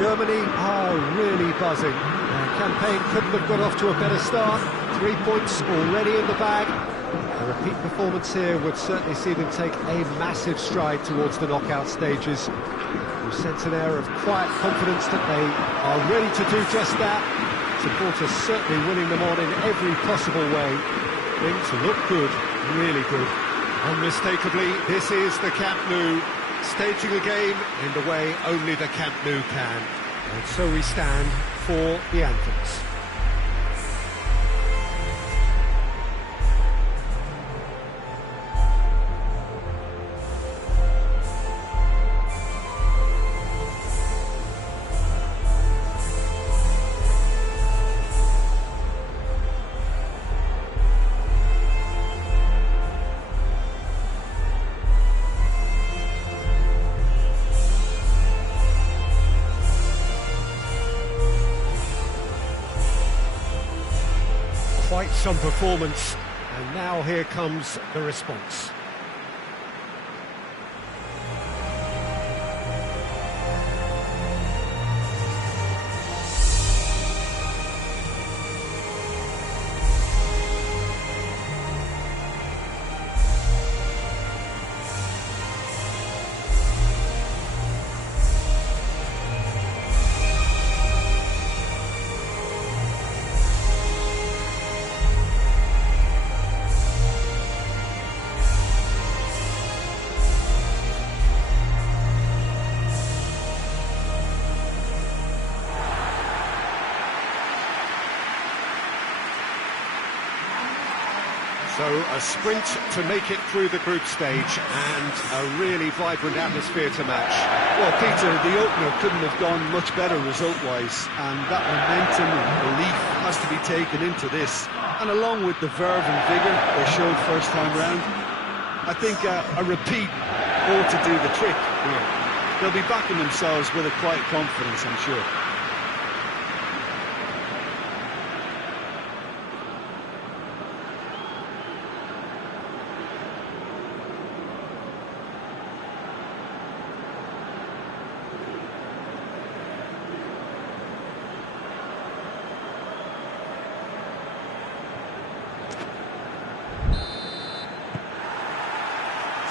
Germany are really buzzing. Their campaign couldn't have got off to a better start. 3 points already in the bag. A repeat performance here would certainly see them take a massive stride towards the knockout stages. You sense an air of quiet confidence that they are ready to do just that. Supporters certainly winning them on in every possible way. Things look good, really good. Unmistakably, this is the Camp Nou, staging a game in the way only the Camp Nou can. And so we stand for the anthems. Quite some performance, and now here comes the response. So a sprint to make it through the group stage, and a really vibrant atmosphere to match. Well, Peter, the opener couldn't have gone much better result-wise, and that momentum and belief has to be taken into this. And along with the verve and vigour they showed first time round, I think a repeat ought to do the trick here. They'll be backing themselves with a quiet confidence, I'm sure.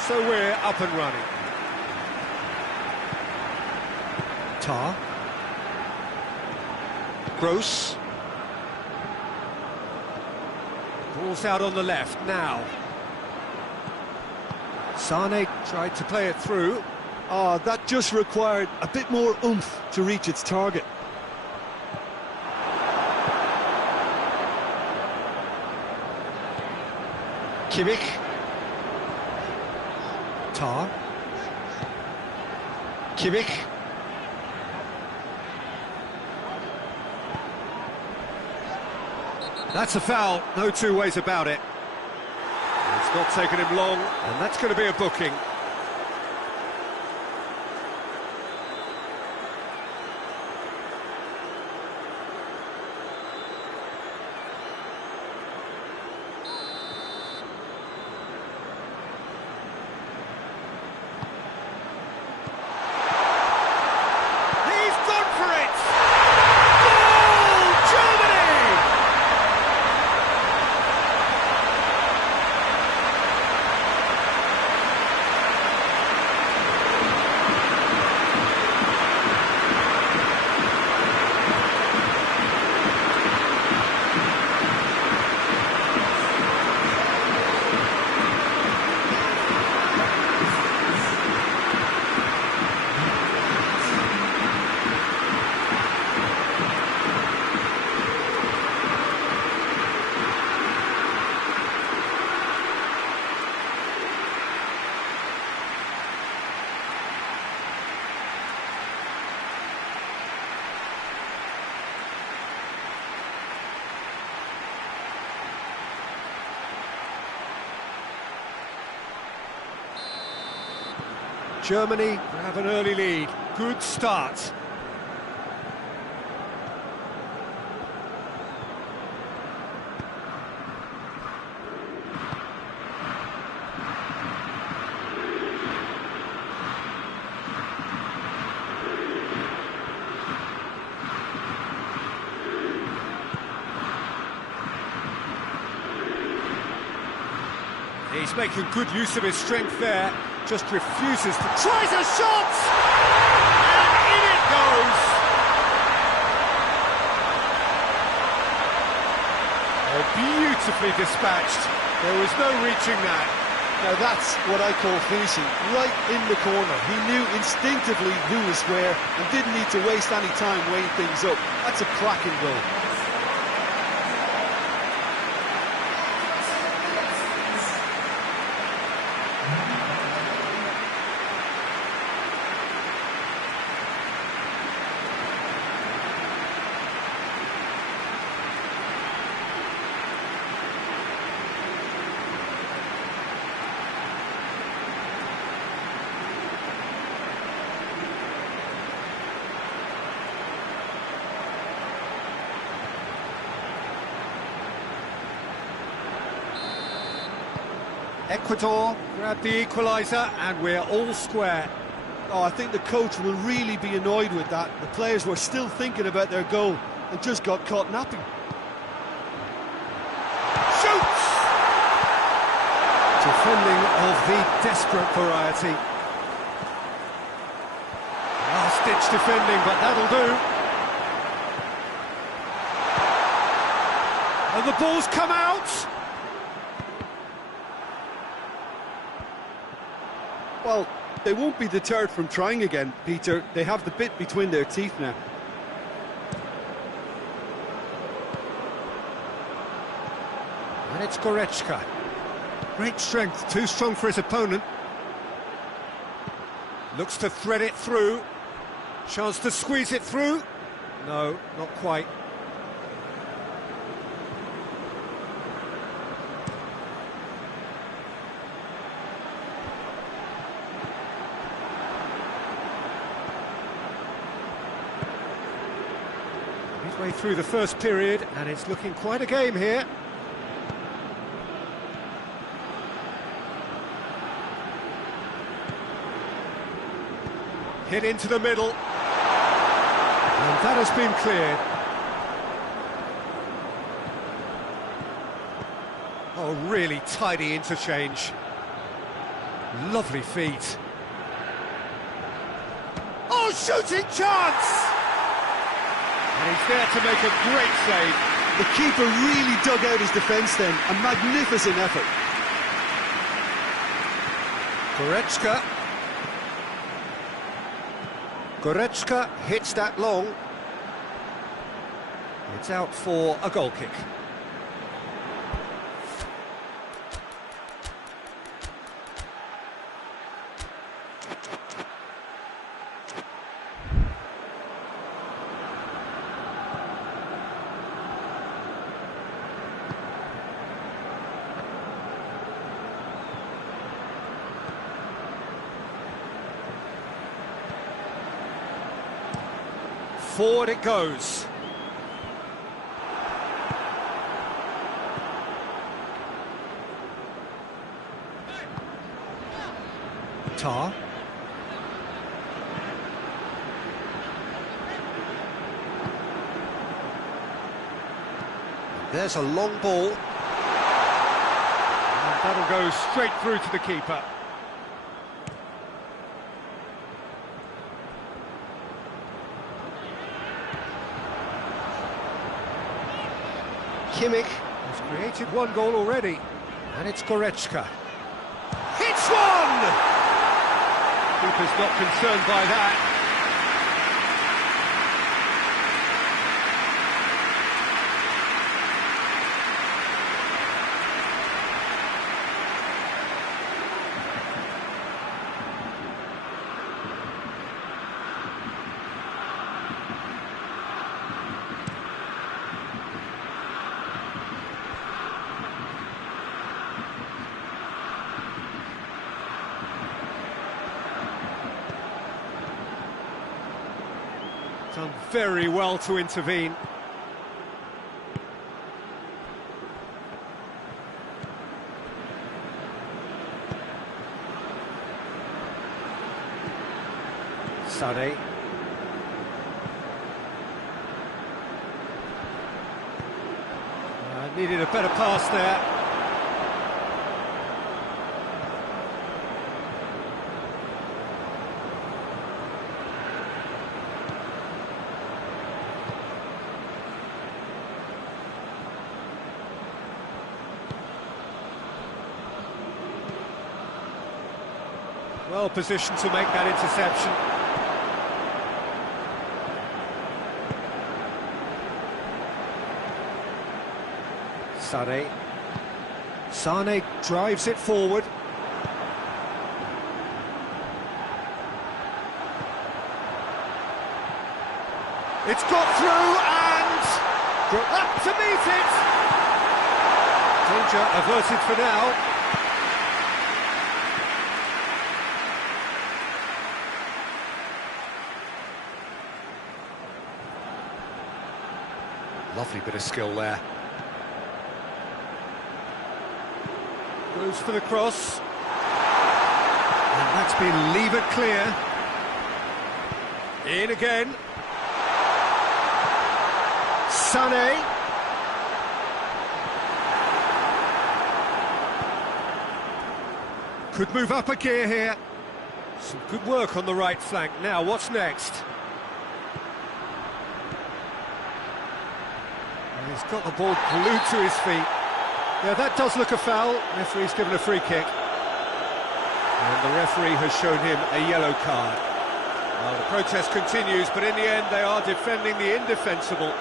So we're up and running. Tar. Gross. Ball's out on the left now. Sane tried to play it through. Oh, that just required a bit more oomph to reach its target. Kimmich. Tar. Kimmich. That's a foul, no two ways about it. It's not taken him long, and that's going to be a booking. Germany have an early lead. Good start. He's making good use of his strength there, just refuses to... Tries a shot! And in it goes! Oh, beautifully dispatched. There was no reaching that. Now that's what I call finishing, right in the corner. He knew instinctively who was where and didn't need to waste any time weighing things up. That's a cracking goal. Ecuador grab the equaliser and we're all square. Oh, I think the coach will really be annoyed with that. The players were still thinking about their goal and just got caught napping. Shoots! Defending of the desperate variety. Last-ditch defending, but that'll do. And the ball's come out! Well, they won't be deterred from trying again, Peter. They have the bit between their teeth now. And it's Goretzka. Great strength, too strong for his opponent. Looks to thread it through. Chance to squeeze it through. No, not quite. Midway through the first period, and it's looking quite a game here. Hit into the middle. And that has been cleared. Oh, really tidy interchange. Lovely feet. Oh, shooting chance! And he's there to make a great save. The keeper really dug out his defence then. A magnificent effort. Goretzka. Goretzka hits that long. It's out for a goal kick. Forward it goes. Tar. There's a long ball. And that'll go straight through to the keeper. Kimmich has created one goal already, and it's Goretzka. Hits one! Keeper's not concerned by that. Done very well to intervene. Sade. Needed a better pass there. Well positioned to make that interception. Sane drives it forward. It's got through and up to meet it. Danger averted for now. Lovely bit of skill there. Goes for the cross. And that's been levered clear. In again. Sané. Could move up a gear here. Some good work on the right flank. Now, what's next? And he's got the ball glued to his feet. Yeah, that does look a foul. Referee's given a free kick. And the referee has shown him a yellow card. Well, the protest continues, but in the end they are defending the indefensible.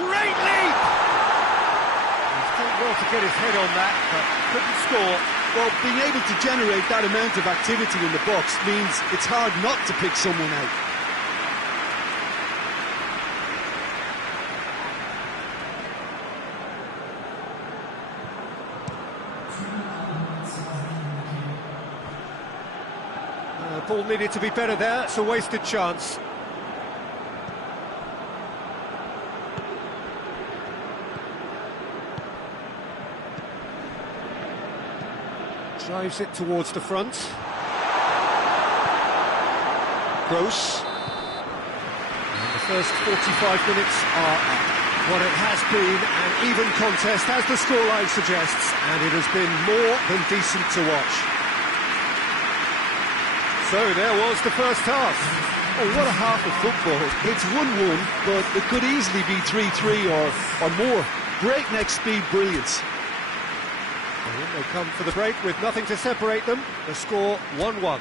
Great leap! He's done well to get his head on that, but couldn't score. Well, being able to generate that amount of activity in the box means it's hard not to pick someone out. Ball needed to be better there, it's a wasted chance. Drives it towards the front. Gross. And the first 45 minutes are up. Well, it has been an even contest, as the scoreline suggests, and it has been more than decent to watch. So there was the first half. Oh, what a half of football. It's 1-1, but it could easily be 3-3 or more. Breakneck speed brilliance. And in they come for the break with nothing to separate them. The score 1-1.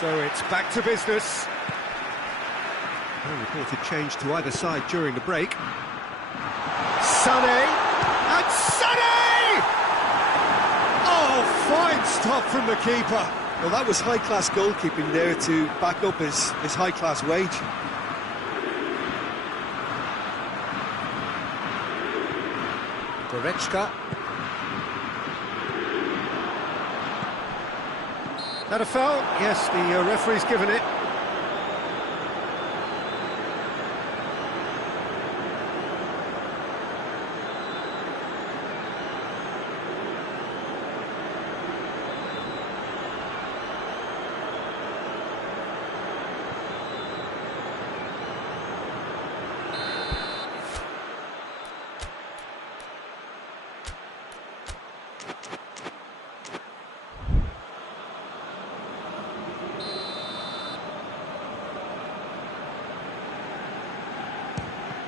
So it's back to business. No reported change to either side during the break. Sané! And Sané! Oh, fine stop from the keeper. Well, that was high-class goalkeeping there to back up his high-class wage. Goretzka. That a foul? Yes, the referee's given it.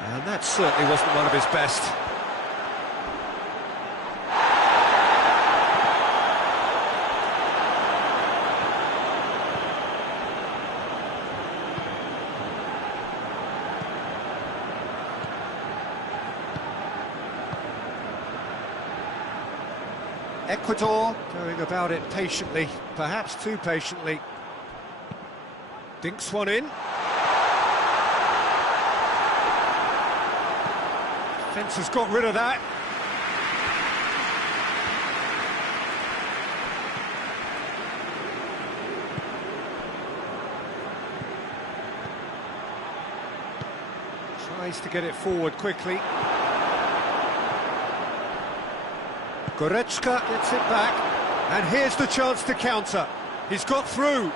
And that certainly wasn't one of his best. Ecuador going about it patiently, perhaps too patiently. Dinks one in. Defence has got rid of that. Tries to get it forward quickly. Goretzka gets it back, and here's the chance to counter. He's got through.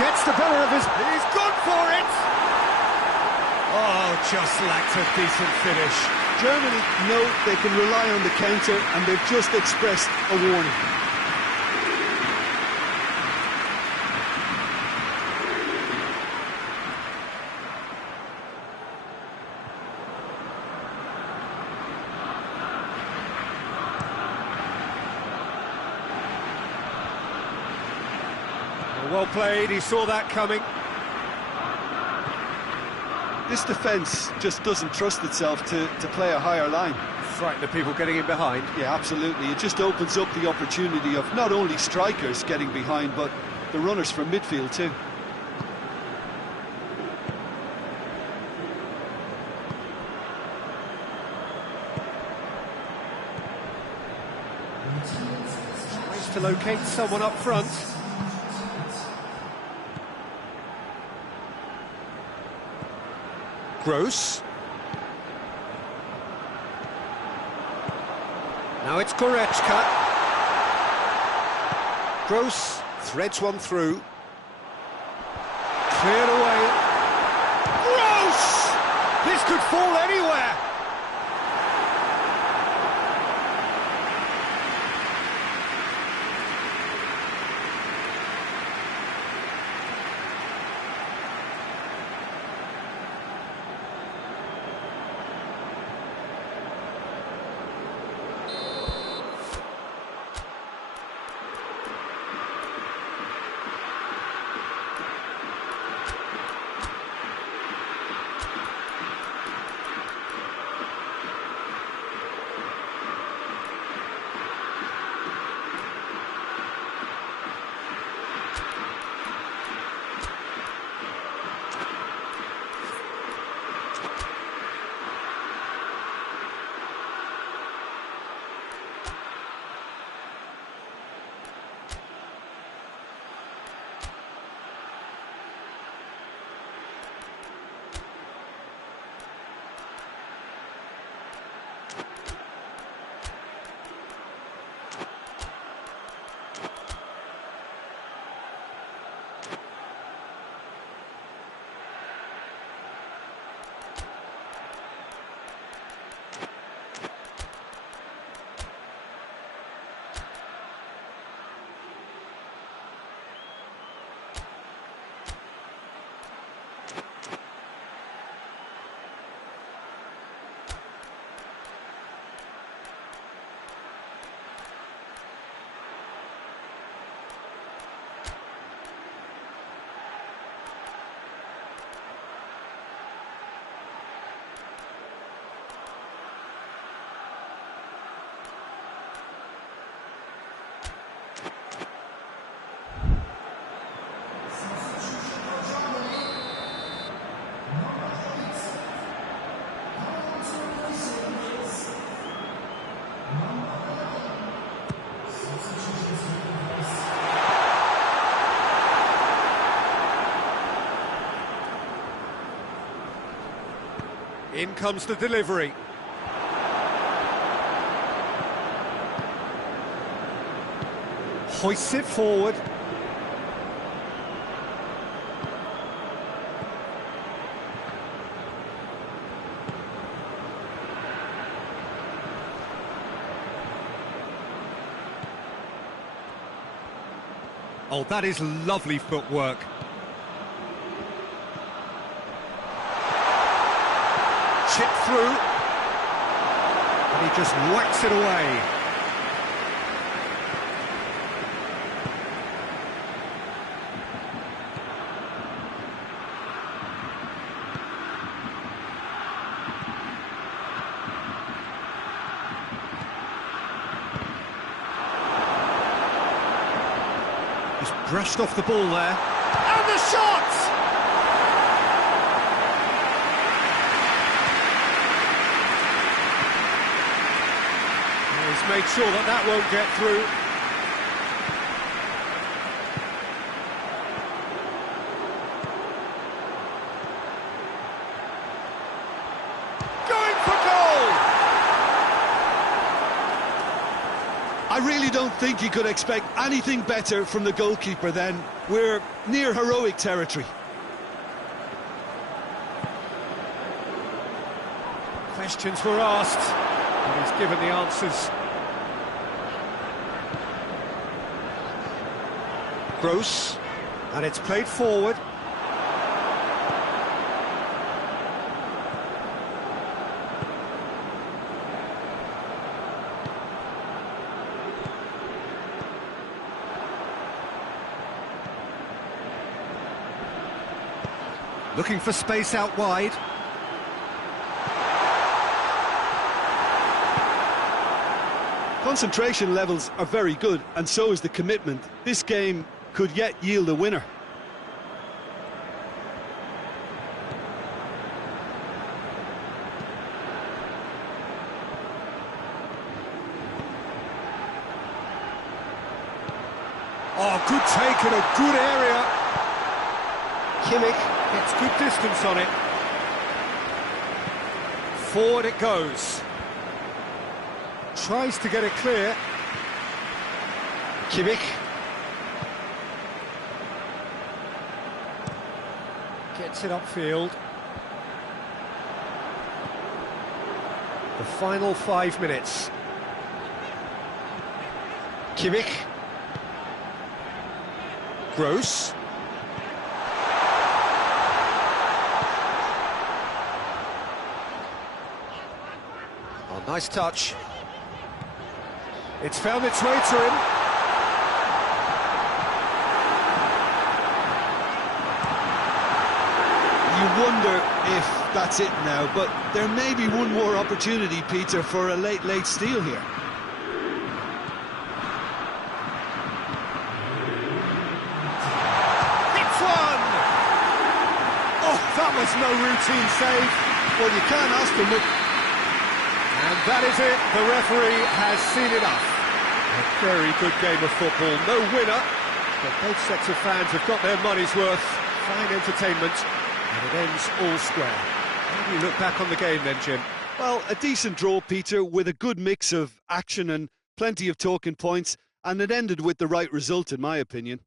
Gets the better of his... He's gone for it! Oh, just lacked a decent finish. Germany know they can rely on the counter, and they've just expressed a warning. Well played, he saw that coming. This defence just doesn't trust itself to play a higher line. Frighten the people getting in behind. Yeah, absolutely. It just opens up the opportunity of not only strikers getting behind, but the runners from midfield too. Tries to locate someone up front. Gross. Now it's Goretzka. Gross threads one through. Cleared away. Gross! This could fall anywhere. In comes the delivery. Hoists it forward. Oh, that is lovely footwork. Chip through, and he just whacks it away. Just brushed off the ball there, and the shot! made sure that that won't get through. Going for goal! I really don't think you could expect anything better from the goalkeeper then. We're near heroic territory. Questions were asked, and he's given the answers. Gross, and it's played forward. Looking for space out wide. Concentration levels are very good, and so is the commitment. This game could yet yield a winner. Oh, good take in a good area. Kimmich gets good distance on it. Forward it goes. Tries to get it clear. Kimmich. Gets it upfield. The final 5 minutes. Kimmich. Gross. Oh, nice touch. It's found its way to him. You wonder if that's it now, but there may be one more opportunity, Peter, for a late steal here. It's one! Oh, that was no routine save. Well, you can't ask for much. And that is it. The referee has seen enough. A very good game of football. No winner, but both sets of fans have got their money's worth. Fine entertainment, and it ends all square. How do you look back on the game then, Jim? Well, a decent draw, Peter, with a good mix of action and plenty of talking points, and it ended with the right result, in my opinion.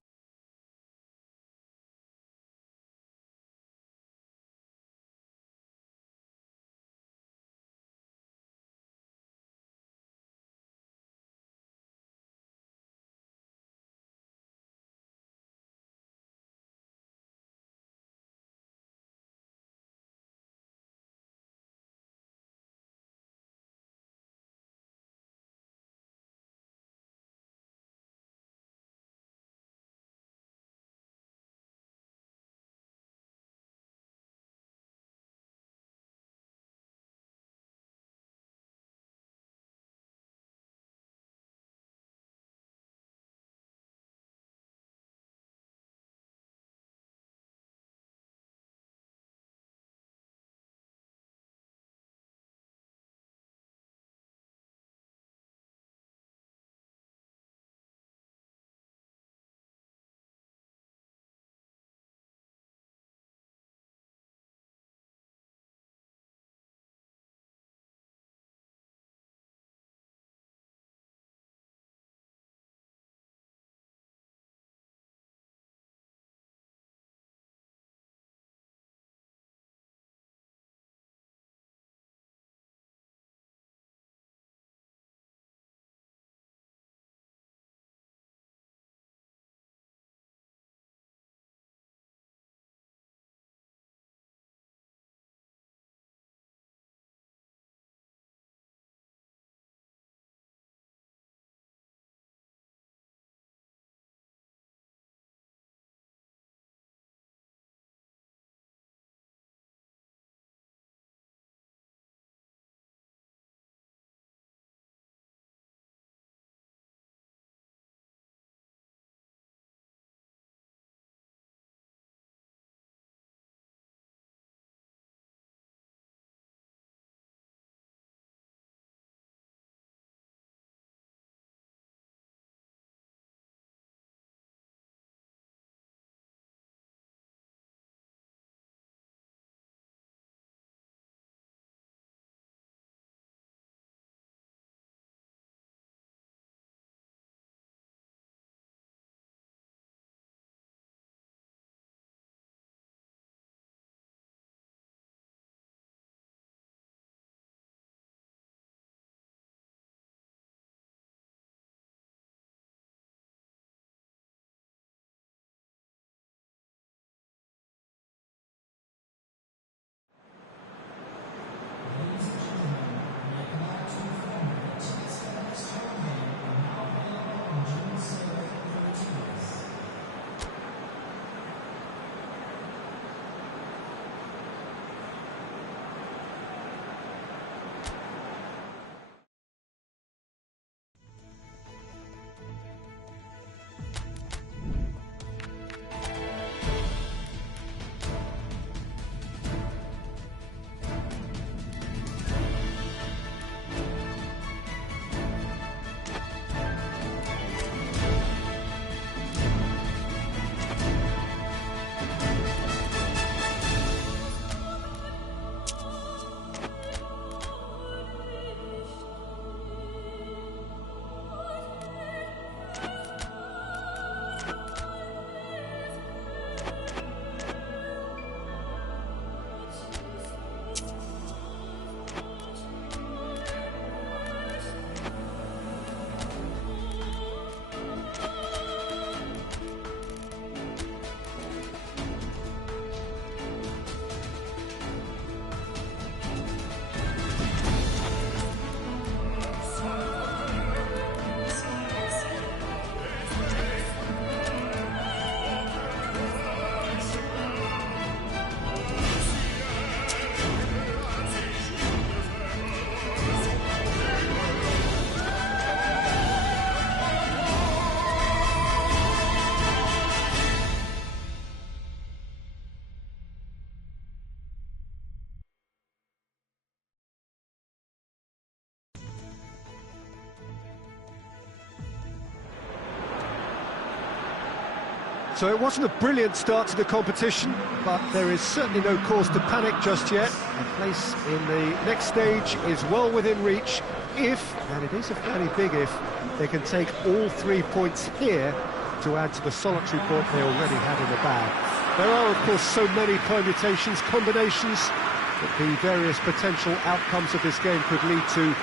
So it wasn't a brilliant start to the competition, but there is certainly no cause to panic just yet. A place in the next stage is well within reach if, and it is a fairly big if, they can take all 3 points here to add to the solitary point they already had in the bag. There are, of course, so many permutations, combinations that the various potential outcomes of this game could lead to,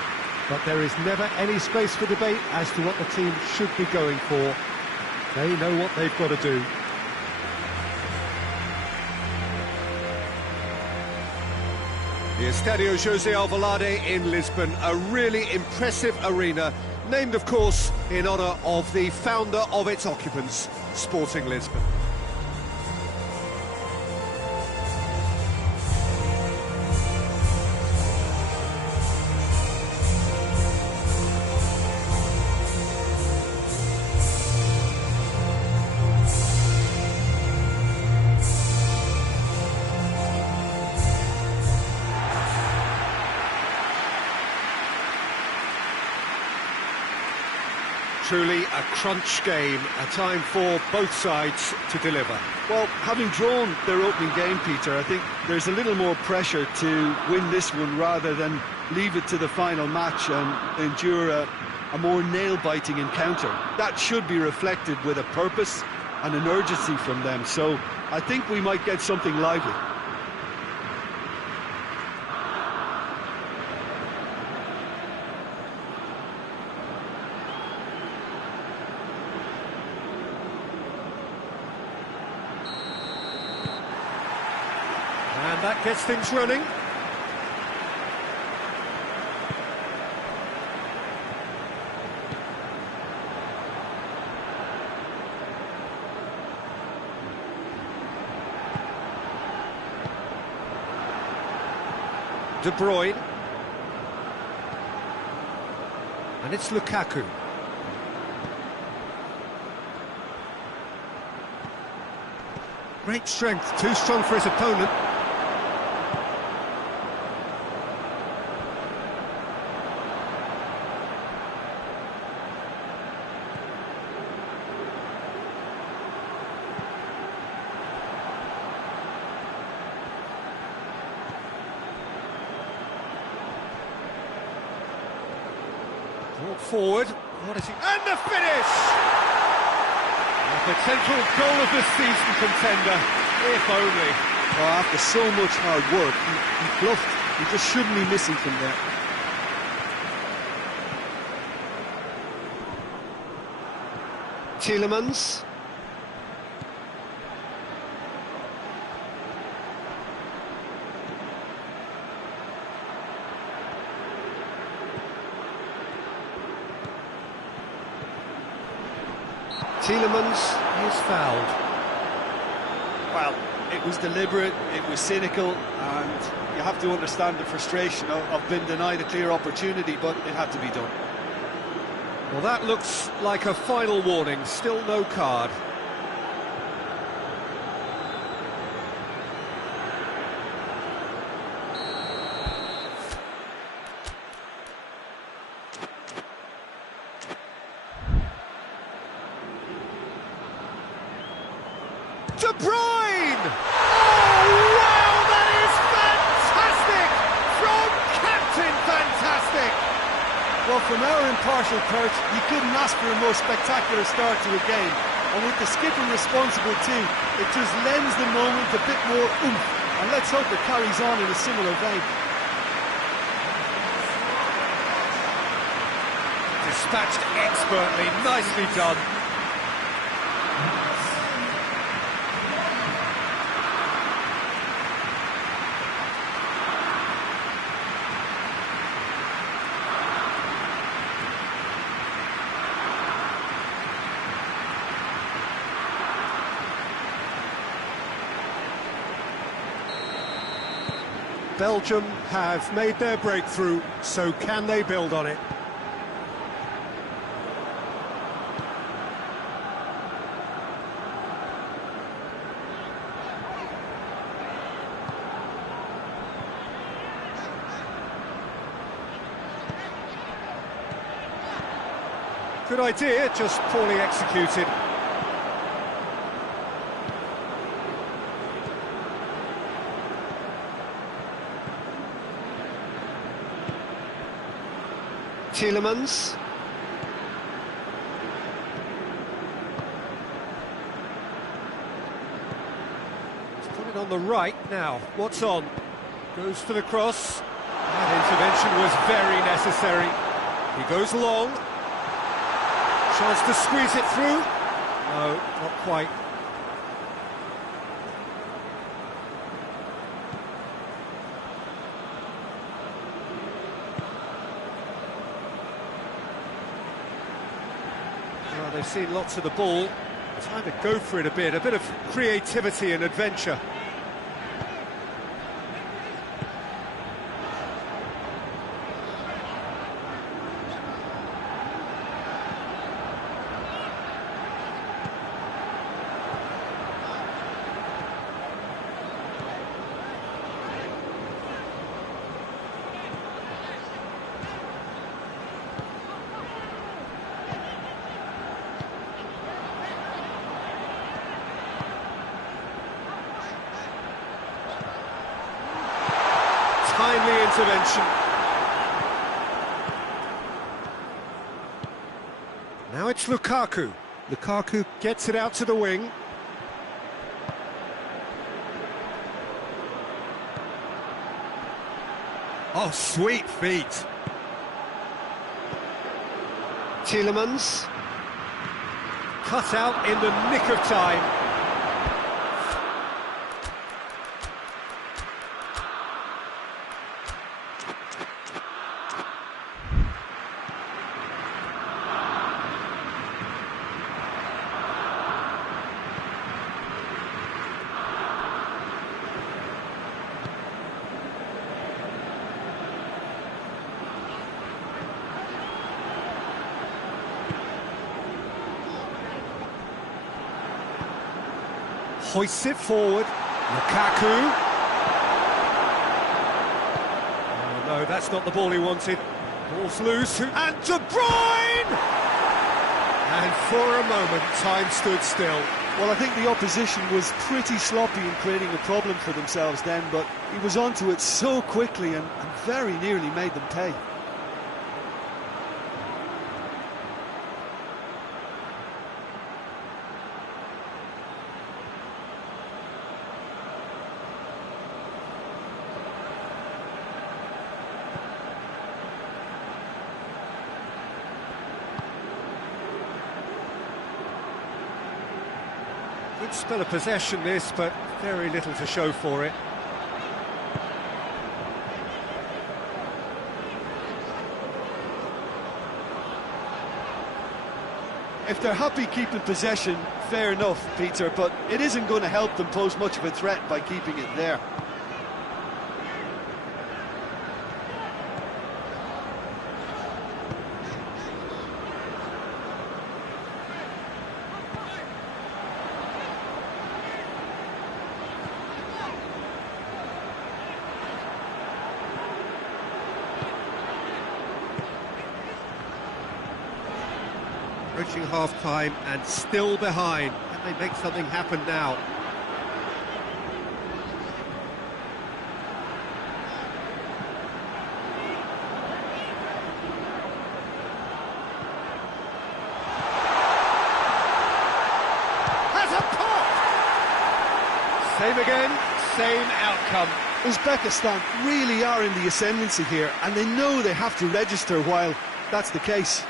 but there is never any space for debate as to what the team should be going for. They know what they've got to do. The Estadio José Alvalade in Lisbon, a really impressive arena, named, of course, in honour of the founder of its occupants, Sporting Lisbon. Truly a crunch game, a time for both sides to deliver. Well, having drawn their opening game, Peter, I think there's a little more pressure to win this one rather than leave it to the final match and endure a more nail-biting encounter. That should be reflected with a purpose and an urgency from them, so I think we might get something lively. And that gets things running. De Bruyne. And it's Lukaku. Great strength, too strong for his opponent. Brought forward. What is he? And the finish! A potential goal of the season contender, if only. Oh, after so much hard work, he bluffed. He just shouldn't be missing from there. Tielemans. Tielemans is fouled. Well, it was deliberate, it was cynical, and you have to understand the frustration of being denied a clear opportunity, but it had to be done. Well, that looks like a final warning, still no card. De Bruyne! Oh, wow, that is fantastic! From Captain Fantastic! Well, from our impartial perch, you couldn't ask for a more spectacular start to a game. And with the skipper responsible too, it just lends the moment a bit more oomph. And let's hope it carries on in a similar vein. Dispatched expertly, nicely done. Belgium have made their breakthrough, so can they build on it? Good idea, just poorly executed. Tielemans. He's put it on the right now. What's on? Goes for the cross. That intervention was very necessary. He goes long. Chance to squeeze it through. No, not quite. Well, they've seen lots of the ball. Time to go for it a bit of creativity and adventure. Timely intervention. Now it's Lukaku. Lukaku gets it out to the wing. Oh, sweet feet. Tielemans. Cut out in the nick of time. Hoists it forward. Lukaku. Oh, no, that's not the ball he wanted. Ball's loose. And De Bruyne! And for a moment, time stood still. Well, I think the opposition was pretty sloppy in creating a problem for themselves then, but he was onto it so quickly and very nearly made them pay. Good spell of possession this, but very little to show for it. If they're happy keeping possession, fair enough, Peter, but it isn't going to help them pose much of a threat by keeping it there. Approaching half-time and still behind. Can they make something happen now? Has a pop! Same again, same outcome. Uzbekistan really are in the ascendancy here, and they know they have to register while that's the case.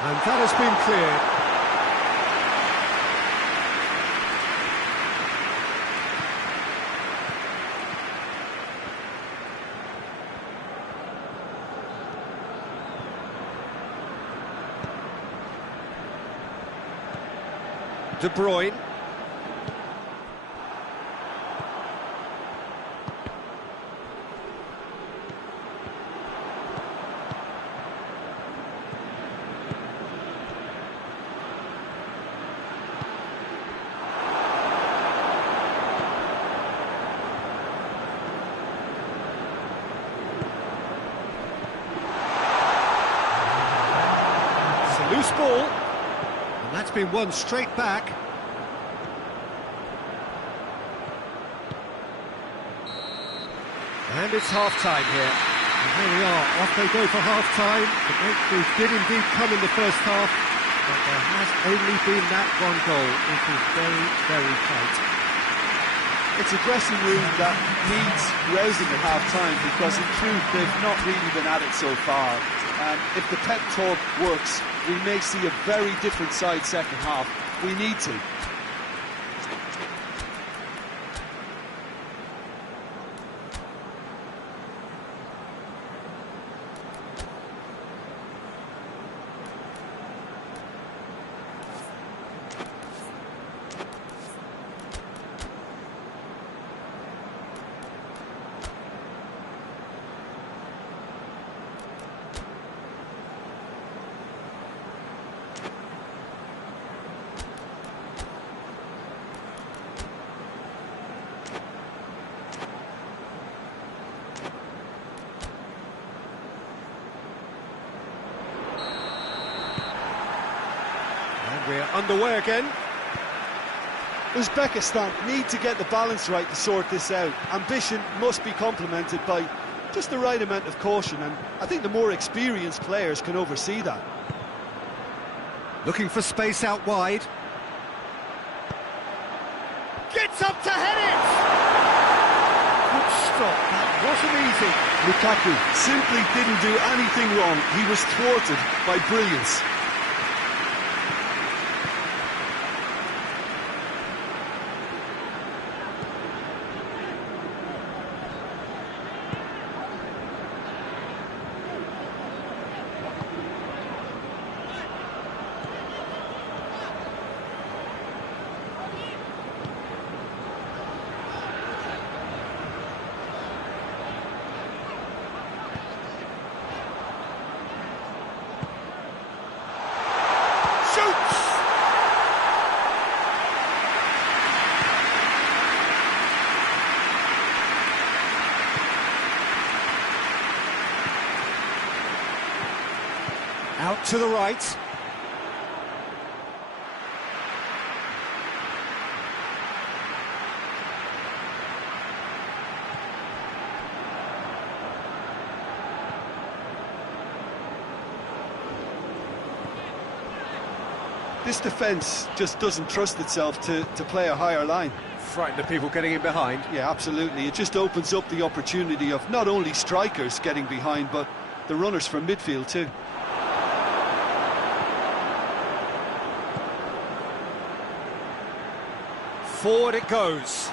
And that has been cleared. De Bruyne. Loose ball. And that's been won straight back. And it's half-time here. And here we are, off they go for half-time. The breakthrough did indeed come in the first half, but there has only been that one goal. It is very, very tight. It's a dressing room that needs rousing at half-time because in truth they've not really been at it so far. And if the pep talk works, we may see a very different side second half. We need to. We're underway again. Uzbekistan need to get the balance right to sort this out. Ambition must be complemented by just the right amount of caution, and I think the more experienced players can oversee that. Looking for space out wide. Gets up to head it! Good stop, that wasn't easy. Lukaku simply didn't do anything wrong. He was thwarted by brilliance. Out to the right. This defence just doesn't trust itself to play a higher line. Frightened of people getting in behind. Yeah, absolutely. It just opens up the opportunity of not only strikers getting behind, but the runners from midfield too. Forward it goes.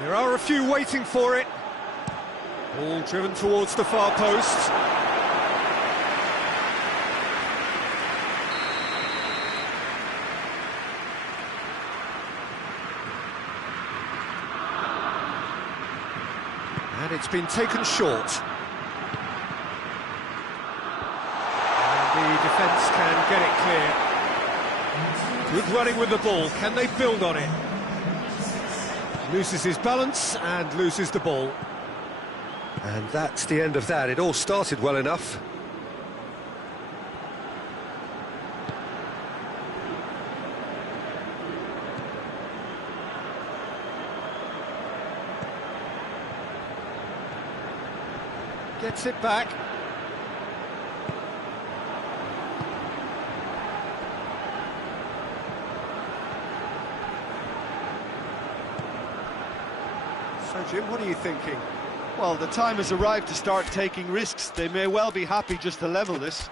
There are a few waiting for it. Ball driven towards the far post. And it's been taken short. And the defence can get it clear. Good running with the ball. Can they build on it? Loses his balance and loses the ball. And that's the end of that. It all started well enough. Gets it back. So, Jim, what are you thinking? Well, the time has arrived to start taking risks. They may well be happy just to level this.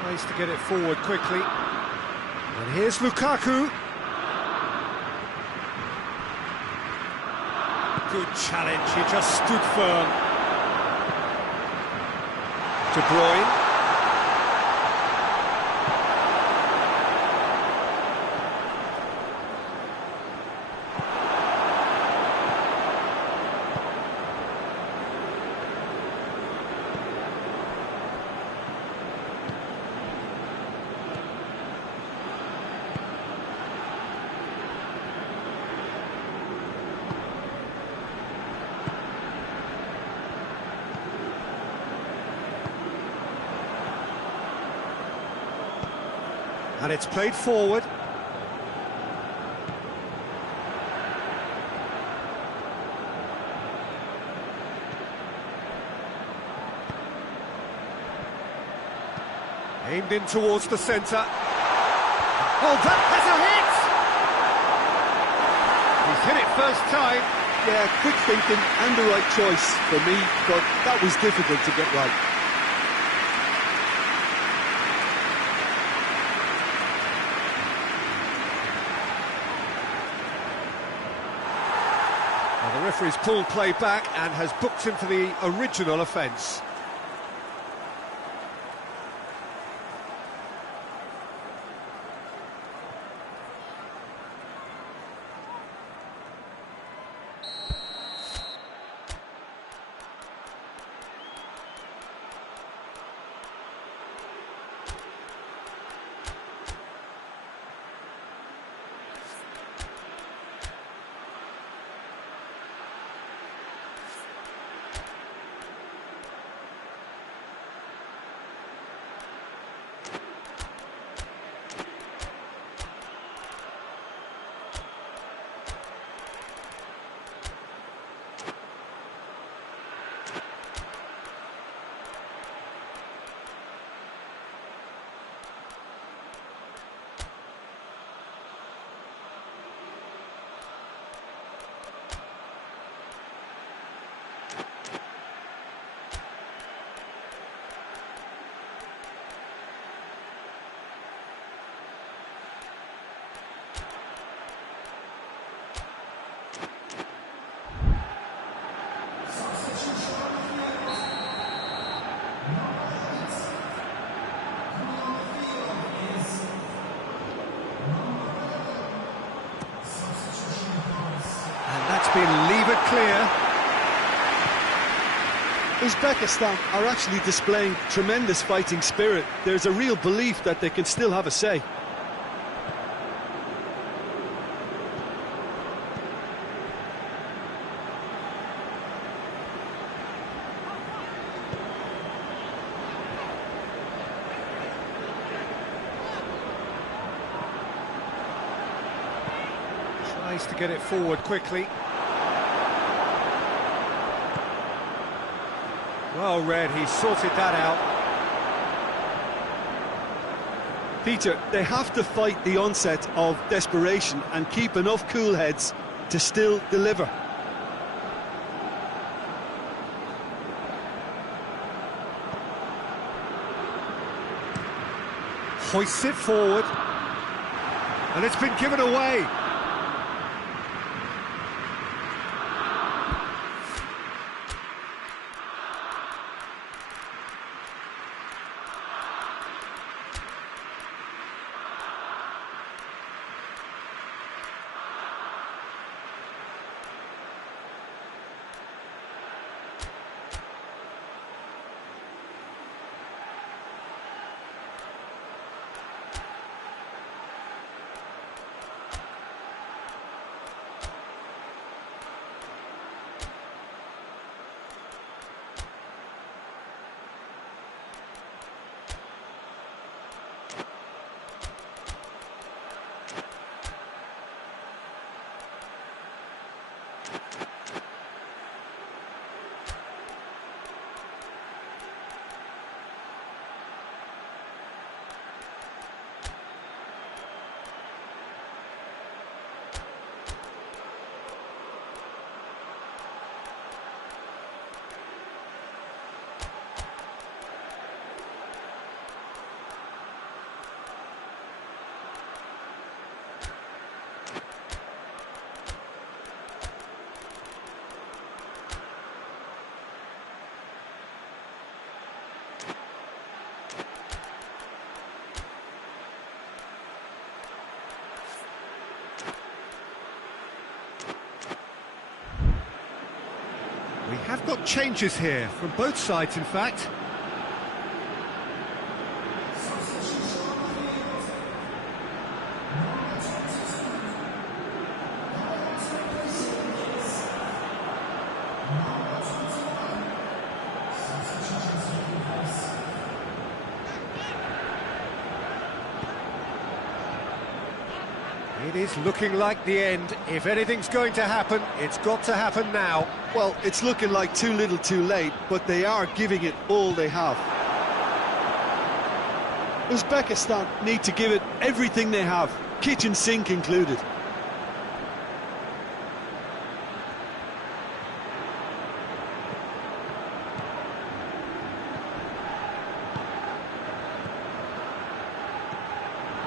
Tries to get it forward quickly. And here's Lukaku. Good challenge, he just stood firm. De Bruyne. And it's played forward. Aimed in towards the centre. Oh, that has a hit! He's hit it first time. Yeah, quick thinking and the right choice for me, but that was difficult to get right. Well, the referee's pulled play back and has booked him for the original offence. Been levered clear. Uzbekistan are actually displaying tremendous fighting spirit. There's a real belief that they can still have a say. Tries to get it forward quickly. Well read, he sorted that out. Peter, they have to fight the onset of desperation and keep enough cool heads to still deliver. Hoists it forward. And it's been given away. We have got changes here, from both sides in fact. It is looking like the end. If anything's going to happen, it's got to happen now. Well, it's looking like too little too late, but they are giving it all they have. Uzbekistan need to give it everything they have, kitchen sink included.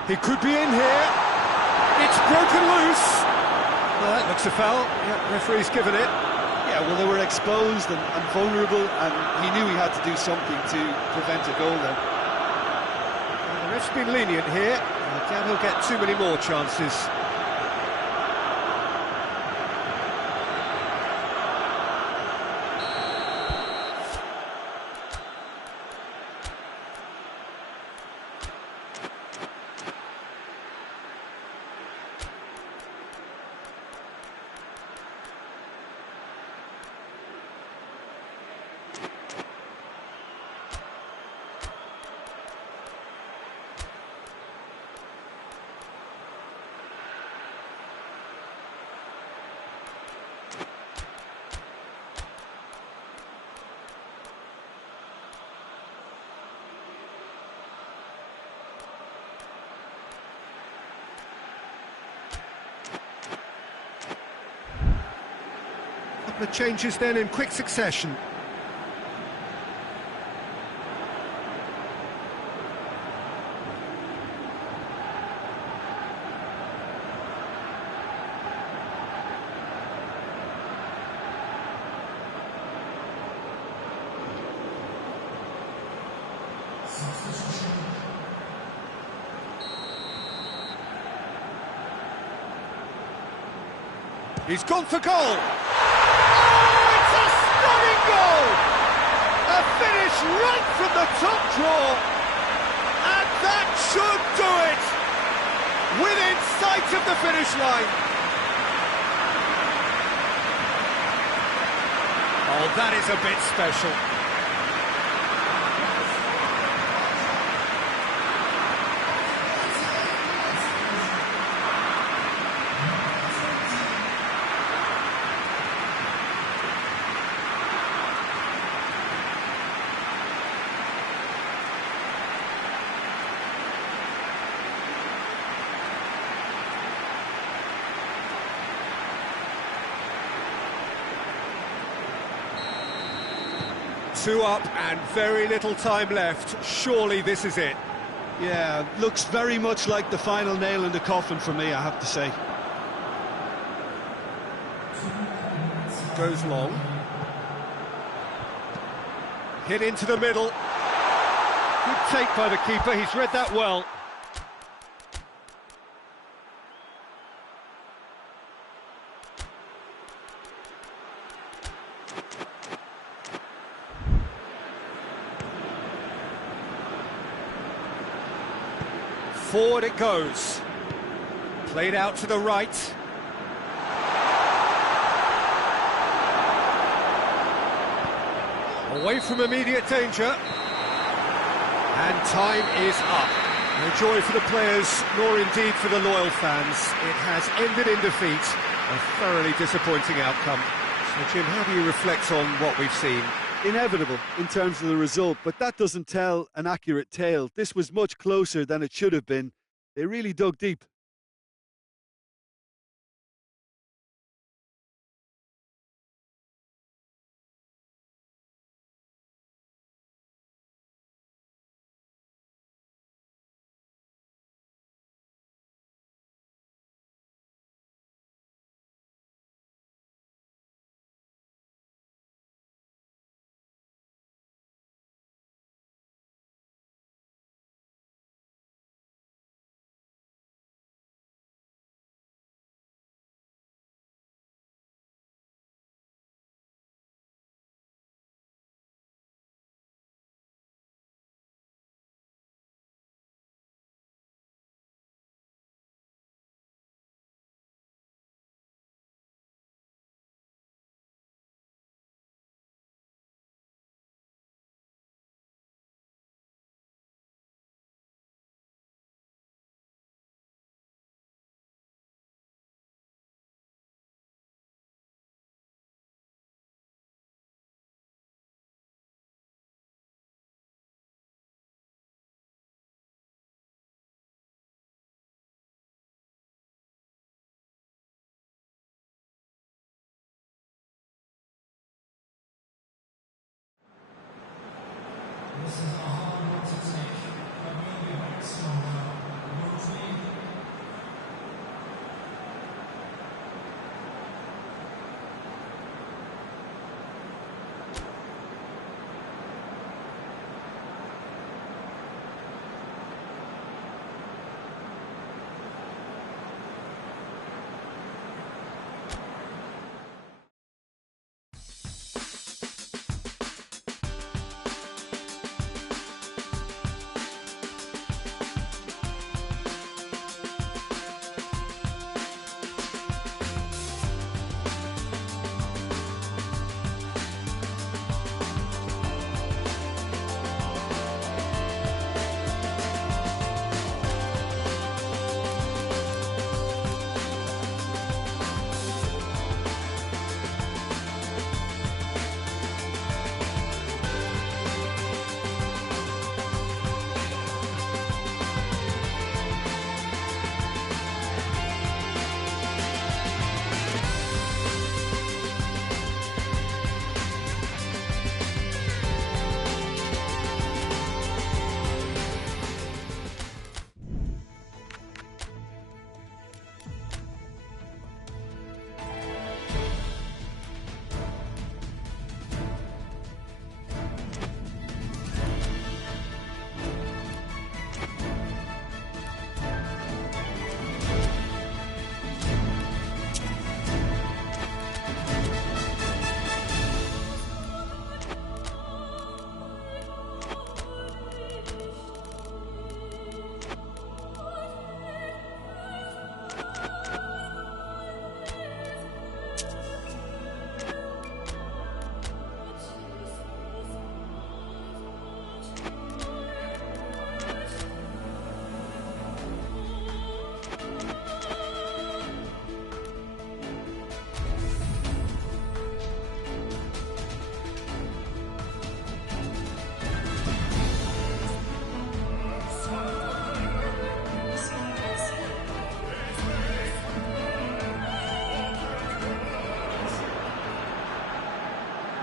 He could be in here. It's broken loose. Well, that looks a foul. Yeah, referee's given it. Yeah, well, they were exposed and vulnerable, and he knew he had to do something to prevent a goal then. Well, the ref's been lenient here. I doubt he'll get too many more chances. The changes then in quick succession. He's gone for goal. Goal! A finish right from the top draw, and that should do it! Within sight of the finish line. Oh, that is a bit special. Two up and very little time left. Surely this is it. Yeah, looks very much like the final nail in the coffin for me, I have to say. Goes long. Hit into the middle. Good take by the keeper, he's read that well. Forward it goes. Played out to the right. Away from immediate danger. And time is up. No joy for the players, nor indeed for the loyal fans. It has ended in defeat. A thoroughly disappointing outcome. So, Jim, how do you reflect on what we've seen? Inevitable in terms of the result, but that doesn't tell an accurate tale. This was much closer than it should have been. They really dug deep.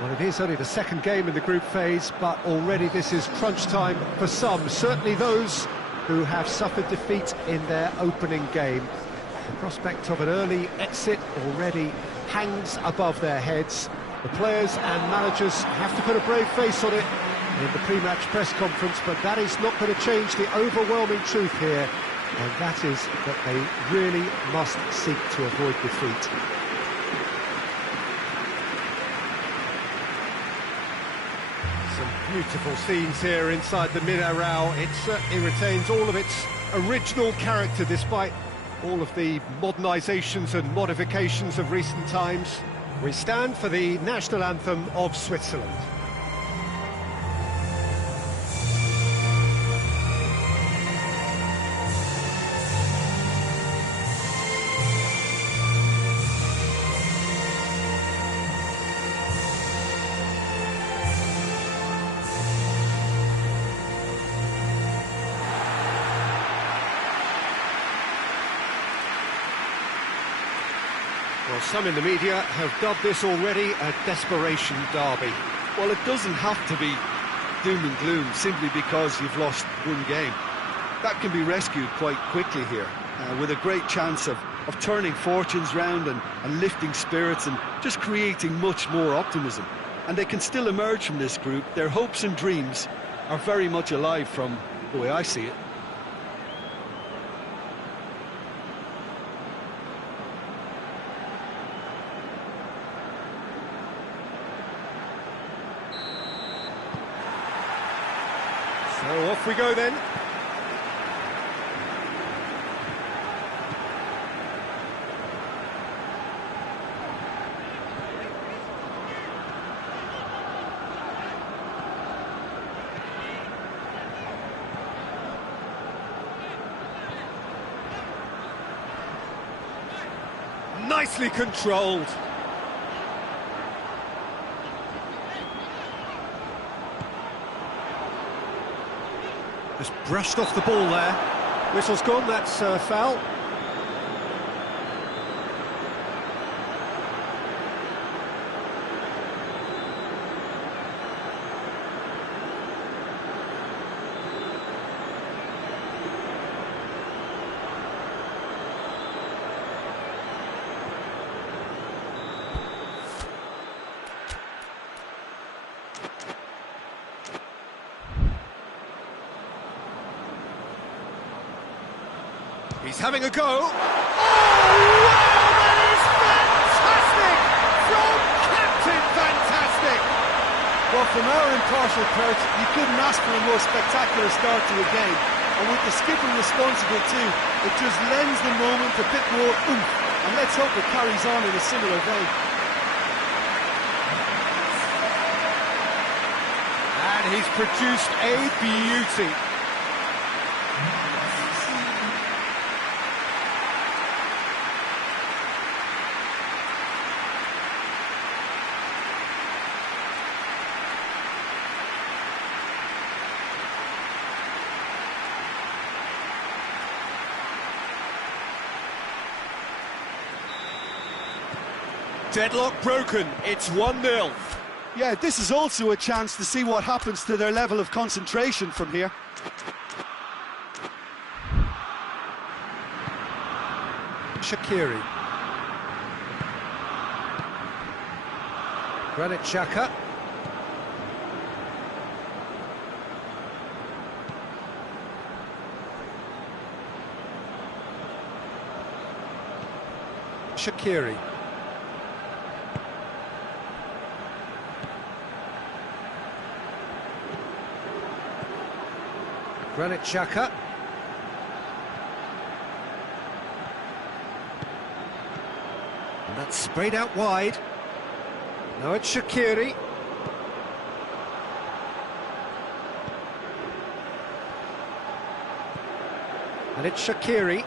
Well, it is only the second game in the group phase, but already this is crunch time for some, certainly those who have suffered defeat in their opening game. The prospect of an early exit already hangs above their heads. The players and managers have to put a brave face on it in the pre-match press conference, but that is not going to change the overwhelming truth here, and that is that they really must seek to avoid defeat. Some beautiful scenes here inside the Mineral. It certainly retains all of its original character despite all of the modernisations and modifications of recent times. We stand for the national anthem of Switzerland. Well, some in the media have dubbed this already a desperation derby. Well, it doesn't have to be doom and gloom simply because you've lost one game. That can be rescued quite quickly here, with a great chance of turning fortunes round and lifting spirits and just creating much more optimism. And they can still emerge from this group. Their hopes and dreams are very much alive from the way I see it. So off we go then. Nicely controlled. Just brushed off the ball there. Whistle's gone, that's foul. He's having a go. Oh, wow, that is fantastic! From Captain Fantastic! Well, from our impartial perch, you couldn't ask for a more spectacular start to a game. And with the skipper responsible too, it just lends the moment a bit more oomph. And let's hope it carries on in a similar vein. And he's produced a beauty. Deadlock broken, it's 1-0. Yeah, this is also a chance to see what happens to their level of concentration from here. Shaqiri. Granit Xhaka. Shaqiri. Granit Xhaka. And that's sprayed out wide. Now it's Shaqiri. And it's Shaqiri.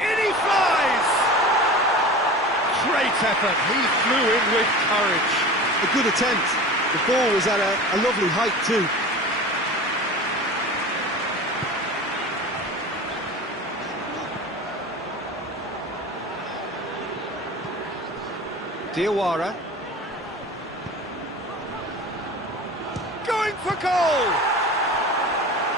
In he flies! Great effort, he flew in with courage. A good attempt. The ball was at a lovely height too. Diawara. Going for goal!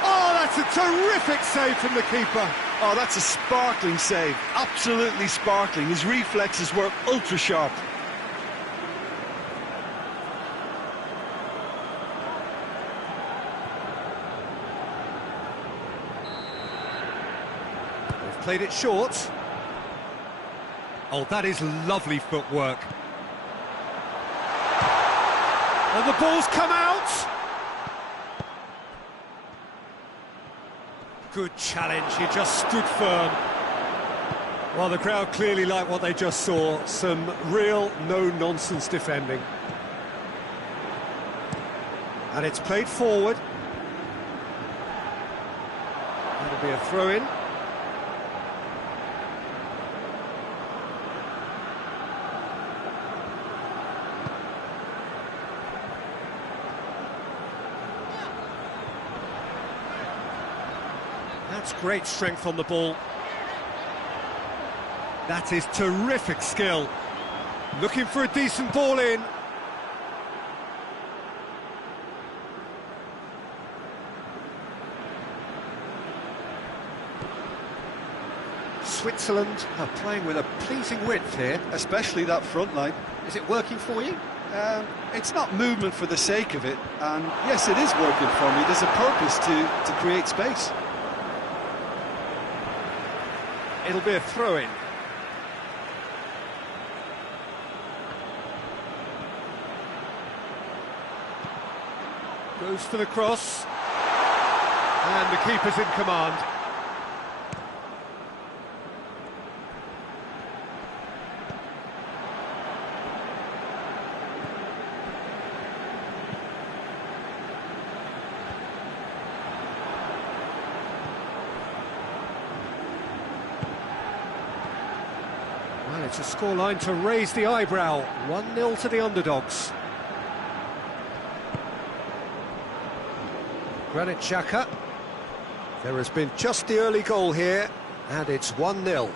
Oh, that's a terrific save from the keeper. Oh, that's a sparkling save. Absolutely sparkling. His reflexes were ultra sharp. They've played it short. Oh, that is lovely footwork. And the ball's come out! Good challenge, he just stood firm. Well, the crowd clearly like what they just saw. Some real no-nonsense defending. And it's played forward. That'll be a throw-in. That's great strength on the ball. That is terrific skill. Looking for a decent ball in. Switzerland are playing with a pleasing width here. Especially that front line. Is it working for you? It's not movement for the sake of it. And yes, it is working for me. There's a purpose to create space. It'll be a throw-in. Goes for the cross. And the keeper's in command. Well, it's a scoreline to raise the eyebrow. 1-0 to the underdogs. Granit Xhaka. There has been just the early goal here, and it's 1-0.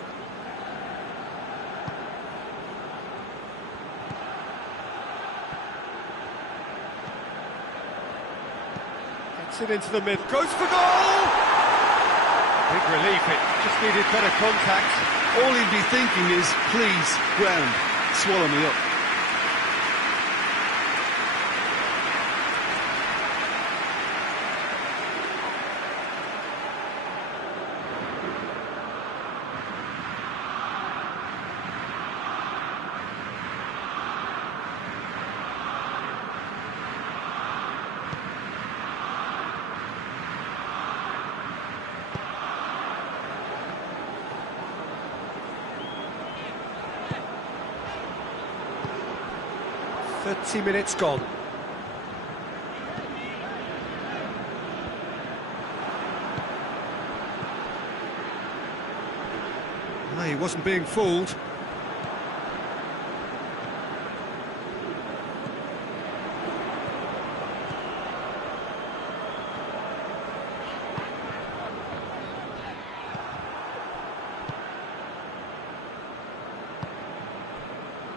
Gets it into the middle, goes for goal! Big relief, it just needed better contact. All he'd be thinking is, please, ground, swallow me up. 30 minutes gone. No, he wasn't being fooled.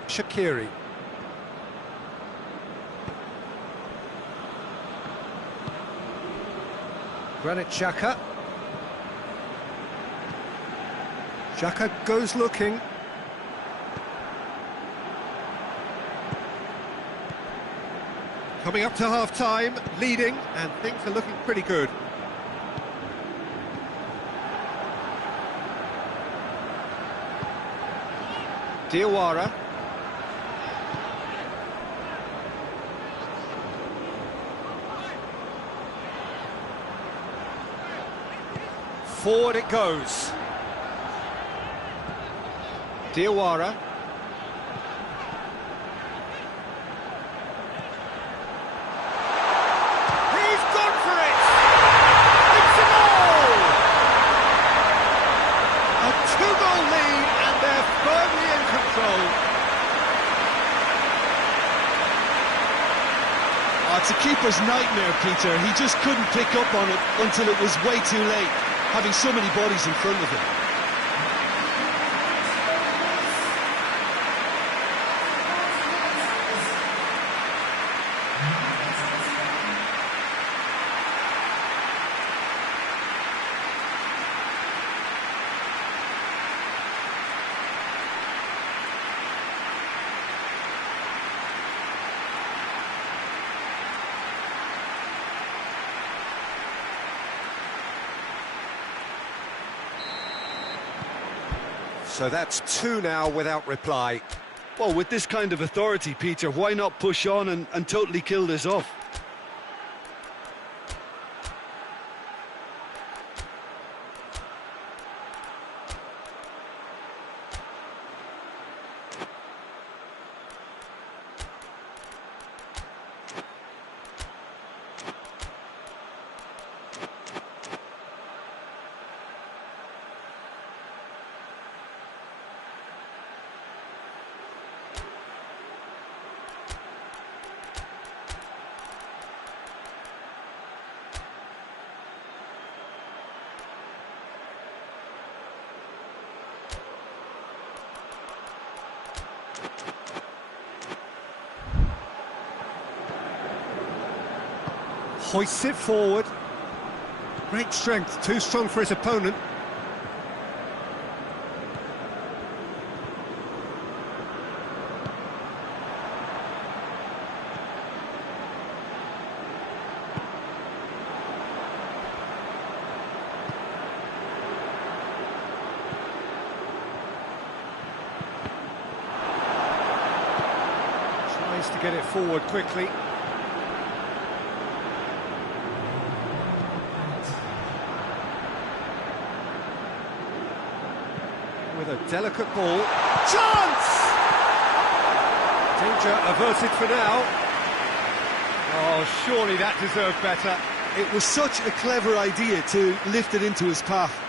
Shaqiri. Granit Xhaka. Xhaka goes looking. Coming up to half-time, leading, and things are looking pretty good. Diawara. Forward it goes. Diawara. He's gone for it! It's a goal! A two-goal lead and they're firmly in control. Oh, it's a keeper's nightmare, Peter. He just couldn't pick up on it until it was way too late, having so many bodies in front of him. So that's two now without reply. Well, with this kind of authority, Peter, why not push on and totally kill this off? Hoists it forward. Great strength, too strong for his opponent. Tries to get it forward quickly. With a delicate ball. Chance! Danger averted for now. Oh, surely that deserved better. It was such a clever idea to lift it into his path.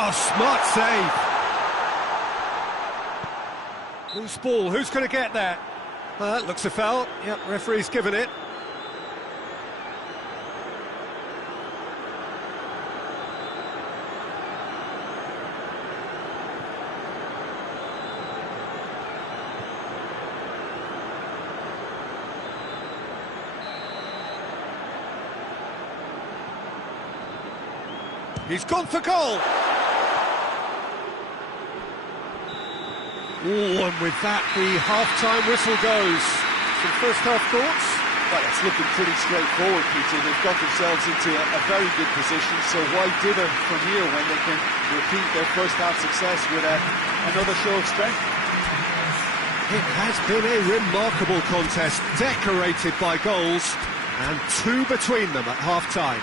Oh, smart save. Loose ball, who's going to get that? Looks a foul. Yep, referee's given it. He's gone for goal. Oh, and with that, the half-time whistle goes. Some first-half thoughts? Well, it's looking pretty straightforward, Peter. They've got themselves into a very good position, so why dither from here when they can repeat their first-half success with another show of strength? It has been a remarkable contest, decorated by goals, and two between them at half-time.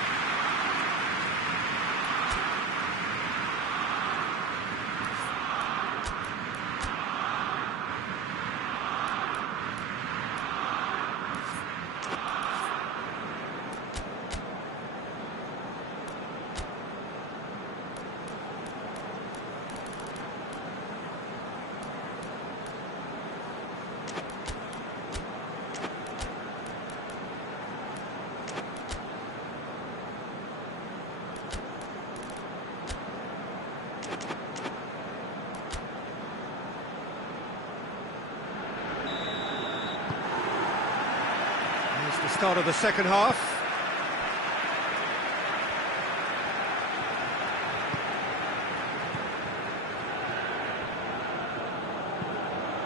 The start of the second half.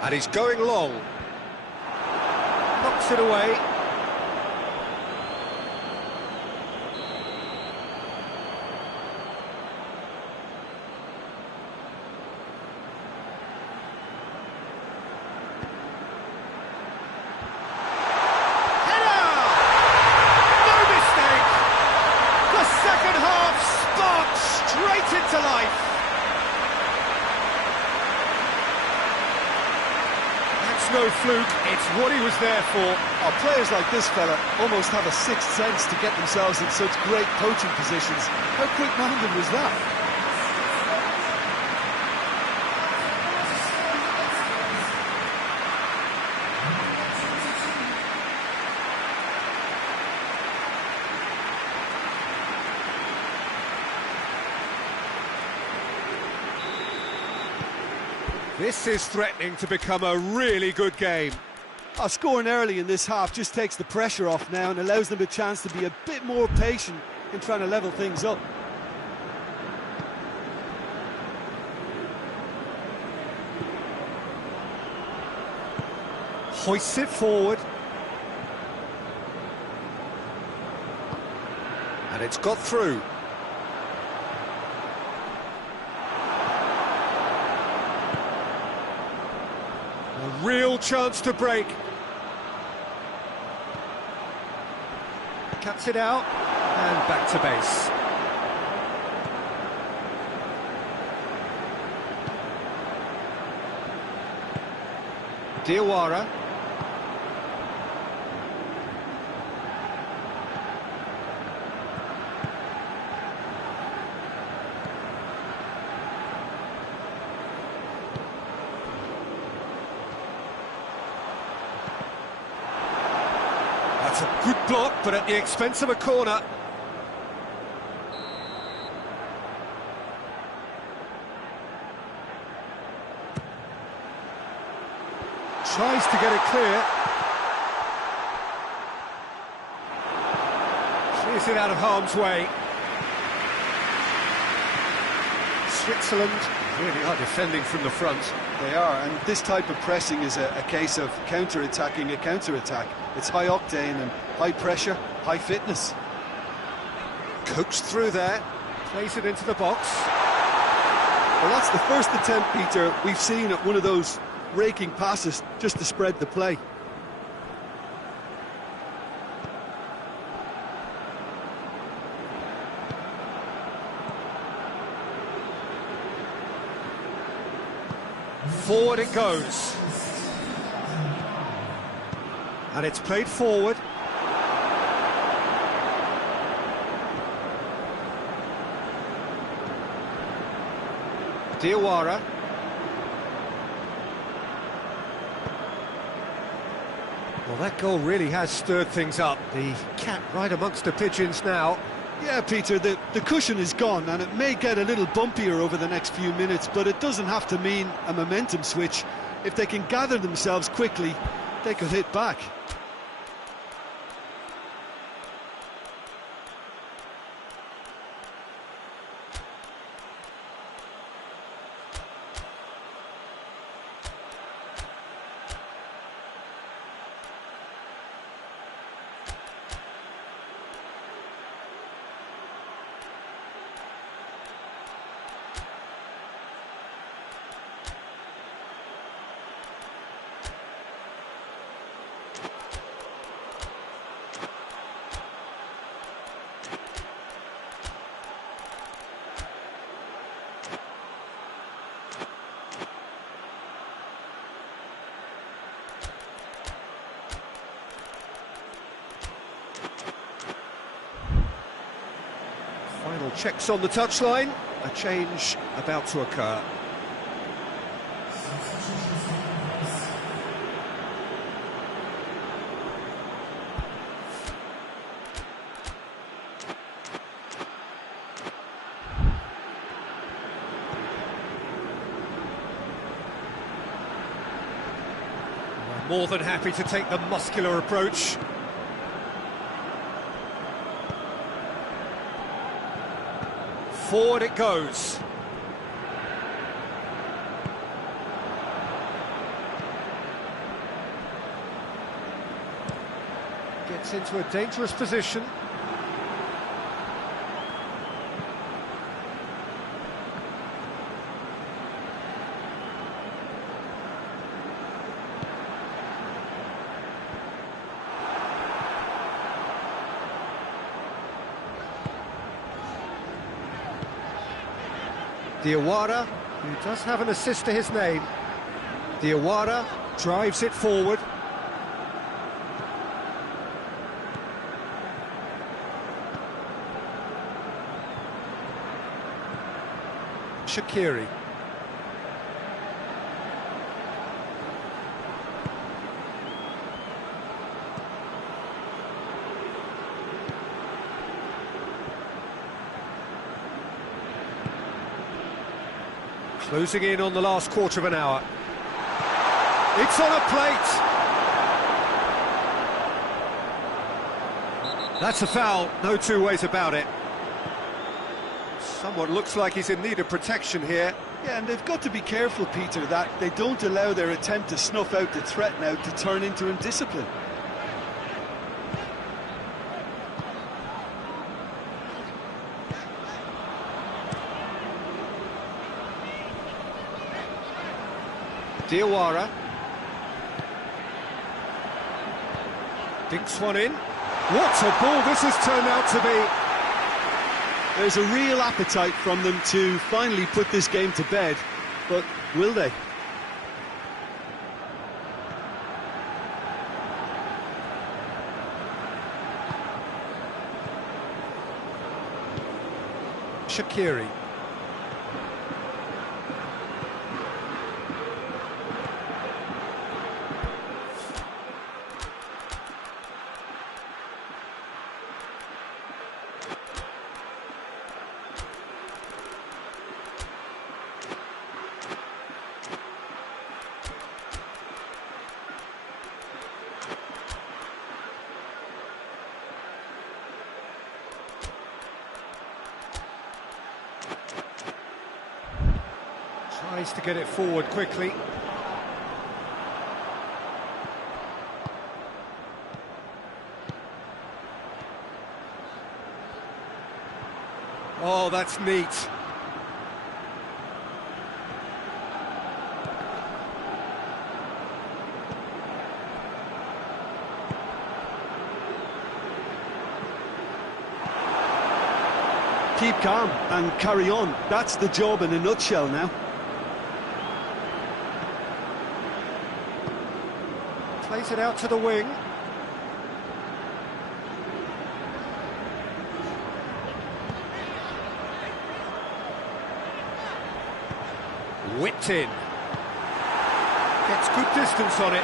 And he's going long. Knocks it away. Into life. That's no fluke, it's what he was there for. Our players like this fella almost have a sixth sense to get themselves in such great coaching positions. How quick-minded was that? This is threatening to become a really good game. Scoring early in this half just takes the pressure off now and allows them a chance to be a bit more patient in trying to level things up. Hoists it forward. And it's got through. A real chance to break. Cuts it out, and back to base. Diawara. That's a good block, but at the expense of a corner. Tries to get it clear. Clears it out of harm's way. Switzerland really are defending from the front. They are, and this type of pressing is a case of counter-attacking a counter-attack. It's high octane and high pressure, high fitness. Coaxed through there, plays it into the box. Well, that's the first attempt, Peter, we've seen at one of those raking passes just to spread the play. Forward it goes. And it's played forward. Diawara. Well, that goal really has stirred things up. The cat right amongst the pigeons now. Yeah, Peter, the cushion is gone, and it may get a little bumpier over the next few minutes, but it doesn't have to mean a momentum switch. If they can gather themselves quickly, they could hit back. Checks on the touchline, a change about to occur. More than happy to take the muscular approach. Forward it goes. Gets into a dangerous position. Diawara, who does have an assist to his name. Diawara drives it forward. Shaqiri. Closing in on the last quarter of an hour. It's on a plate. That's a foul, no two ways about it. Someone looks like he's in need of protection here. Yeah, and they've got to be careful, Peter, that they don't allow their attempt to snuff out the threat now to turn into indiscipline. Diawara dinks one in. What a ball this has turned out to be. There's a real appetite from them to finally put this game to bed, but will they? Shaqiri. Tries to get it forward quickly. Oh, that's neat. Keep calm and carry on. That's the job in a nutshell now. Plays it out to the wing. Whipped in. Gets good distance on it.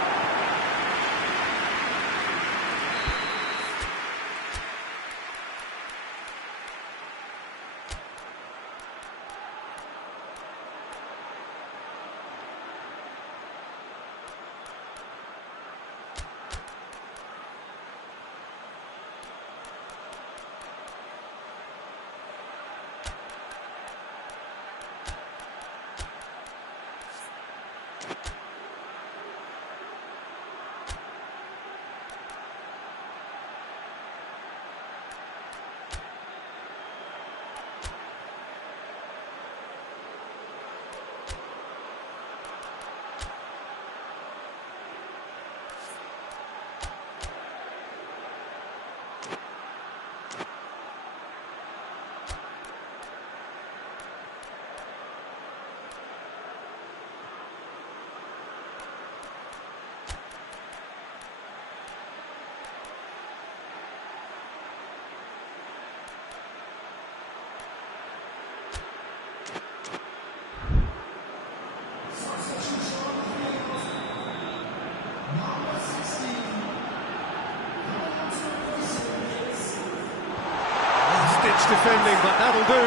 Stitch defending, but that'll do.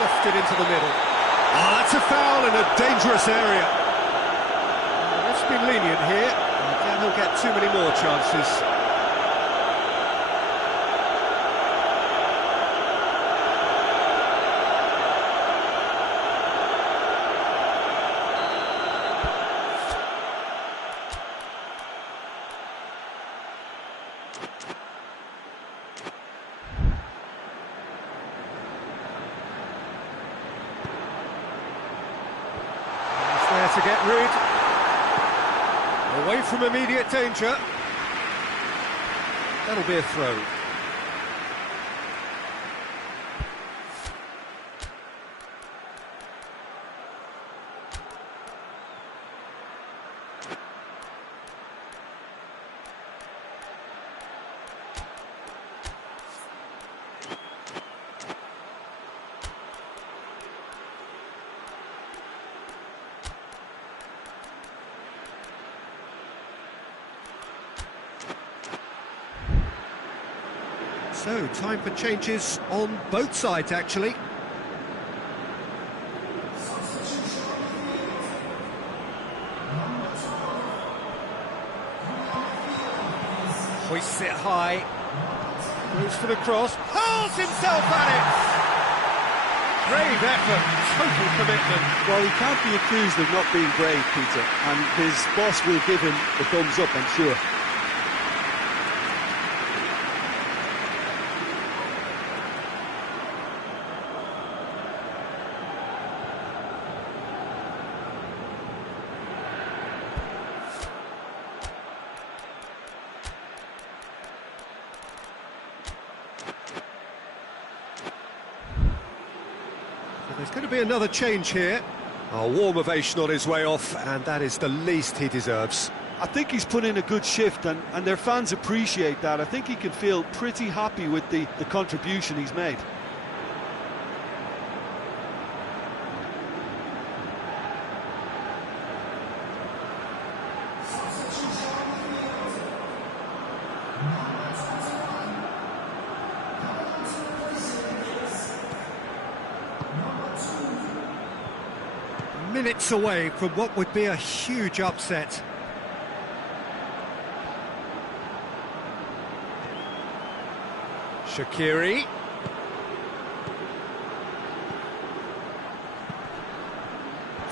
Lofted into the middle. Oh, that's a foul in a dangerous area. Ref's been lenient here. Again, he'll get too many more chances. To get rid, away from immediate danger. That'll be a throw. So, time for changes on both sides, actually. Hoists it high. Goes for the cross. Hurls himself at it! Brave effort, total commitment. Well, he can't be accused of not being brave, Peter, and his boss will give him the thumbs up, I'm sure. There's going to be another change here. A warm ovation on his way off, and that is the least he deserves. I think he's put in a good shift, and their fans appreciate that. I think he can feel pretty happy with the contribution he's made. Minutes away from what would be a huge upset. Shaqiri.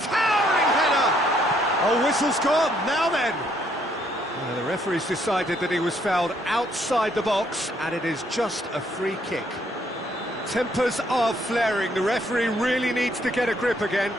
Towering header! Oh, whistle's gone, now then! The referee's decided that he was fouled outside the box, and it is just a free kick. Tempers are flaring, the referee really needs to get a grip again.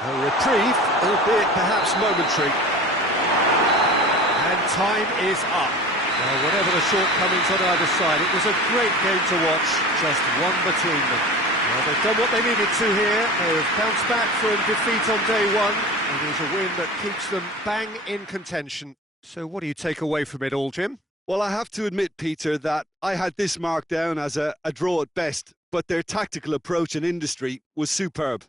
A reprieve, albeit perhaps momentary. And time is up. Well, whatever the shortcomings on either side, it was a great game to watch, just one between them. Well, they've done what they needed to here. They have bounced back from defeat on day one. It is a win that keeps them bang in contention. So what do you take away from it all, Jim? Well, I have to admit, Peter, that I had this marked down as a draw at best, but their tactical approach and industry was superb.